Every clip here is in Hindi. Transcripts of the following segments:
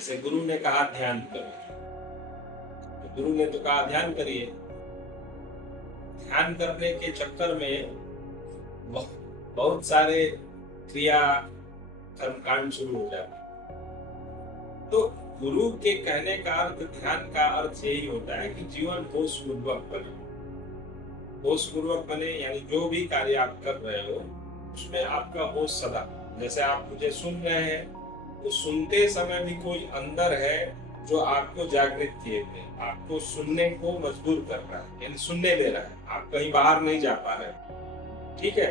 जैसे गुरु ने कहा ध्यान करो, तो गुरु ने तो कहा ध्यान करिए। ध्यान करने के चक्कर में बहुत सारे क्रिया कर्मकांड शुरू हो जाते हैं। तो गुरु के कहने का अर्थ, ध्यान का अर्थ यही होता है कि जीवन होशपूर्वक बने। होशपूर्वक बने यानी जो भी कार्य आप कर रहे हो उसमें आपका होश सदा, जैसे आप मुझे सुन रहे हैं तो सुनते समय भी कोई अंदर है जो आपको जागृत किए हुए, आपको सुनने को मजबूर कर रहा है, यानी सुनने दे रहा है, आप कहीं बाहर नहीं जा पा रहे। ठीक है,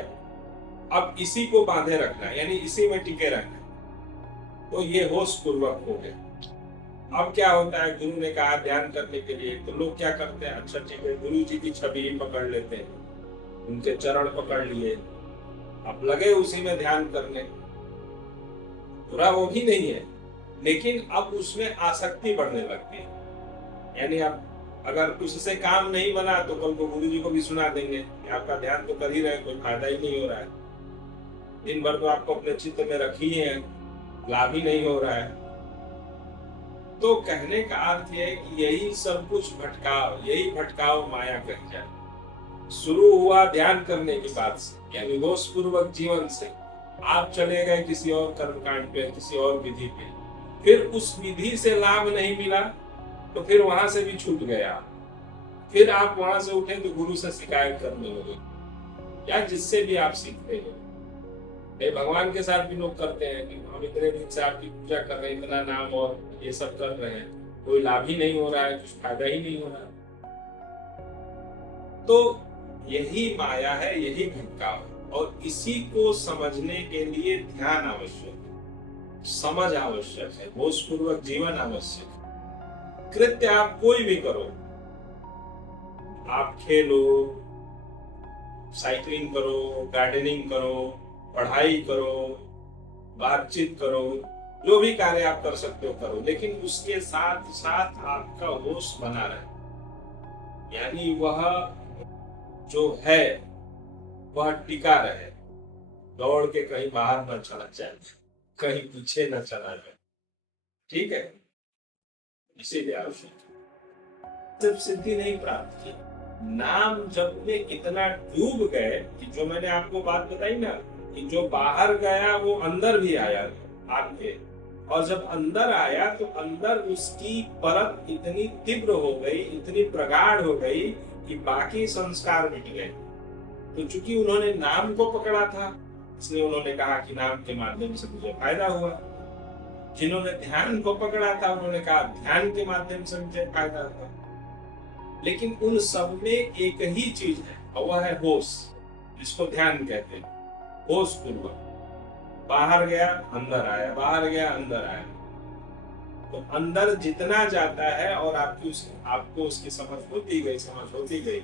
अब इसी को बांधे रखना है, यानी इसी में टिके रहना है, तो ये होश पूर्वक हो गया। अब क्या होता है, गुरु ने कहा ध्यान करने के लिए, तो लोग क्या करते हैं, अच्छा ठीक है गुरु जी की छवि ही पकड़ लेते हैं, उनके चरण पकड़ लिए, अब लगे उसी में ध्यान करने। बुरा वो भी नहीं है, लेकिन अब उसमें आसक्ति बढ़ने लगती है। यानी अब अगर उससे काम नहीं बना तो कल को गुरु जी को भी सुना देंगे कि आपका ध्यान तो कर ही रहे, कोई फायदा ही नहीं हो रहा है, दिन भर तो आपको अपने चित्त में रखी है, लाभ ही नहीं हो रहा है। तो कहने का अर्थ यह है कि यही सब कुछ भटकाव, यही भटकाव माया कही जाए। शुरू हुआ ध्यान करने की बात से, यानी होशपूर्वक जीवन से, आप चले गए किसी और कर्मकांड पे, किसी और विधि पे, फिर उस विधि से लाभ नहीं मिला तो फिर वहां से भी छूट गया, फिर आप वहां से उठे तो गुरु से शिकायत करने लगे, या जिससे भी आप सीखते हैं। भगवान के साथ भी लोग करते हैं कि हम इतने दिन से आपकी पूजा कर रहे हैं, इतना नाम और ये सब कर रहे हैं, कोई लाभ ही नहीं हो रहा है, कुछ फायदा ही नहीं हो रहा है। तो यही माया है, यही भटकाव है, और इसी को समझने के लिए ध्यान आवश्यक है, समझ आवश्यक है, होशपूर्वक जीवन आवश्यक है। कृत्य आप कोई भी करो, आप खेलो, साइकिलिंग करो, गार्डनिंग करो, पढ़ाई करो, बातचीत करो, जो भी कार्य आप कर सकते हो करो, लेकिन उसके साथ साथ आपका होश बना रहे, यानी वह जो है वह टिका रहे, दौड़ के कहीं बाहर न चला जाए, कहीं पीछे न चला जाए। ठीक है, इसीलिए आवश्यक सिर्फ सिद्धि नहीं प्राप्त की, नाम जप में इतना डूब गए कि जो मैंने आपको बात बताई ना, कि जो बाहर गया वो अंदर भी आया आपके, और जब अंदर आया तो अंदर उसकी परत इतनी तीव्र हो गई, इतनी प्रगाढ़ हो गई कि बाकी संस्कार मिट गए। तो चूंकि उन्होंने नाम को पकड़ा था, इसलिए उन्होंने कहा कि नाम के माध्यम से मुझे फायदा हुआ। जिन्होंने ध्यान को पकड़ा था उन्होंने कहा ध्यान के माध्यम से मुझे फायदा हुआ। लेकिन उन सब में एक ही चीज है, और वह है होश, जिसको ध्यान कहते हैं। होश पूर्वक बाहर गया अंदर आया, बाहर गया अंदर आया, तो अंदर जितना जाता है और आपको उसकी समझ होती गई,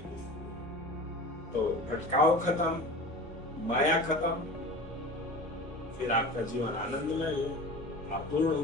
तो भटकाव खत्म, माया खत्म, फिर आपका जीवन आनंदमय हो, आप पूर्ण हो।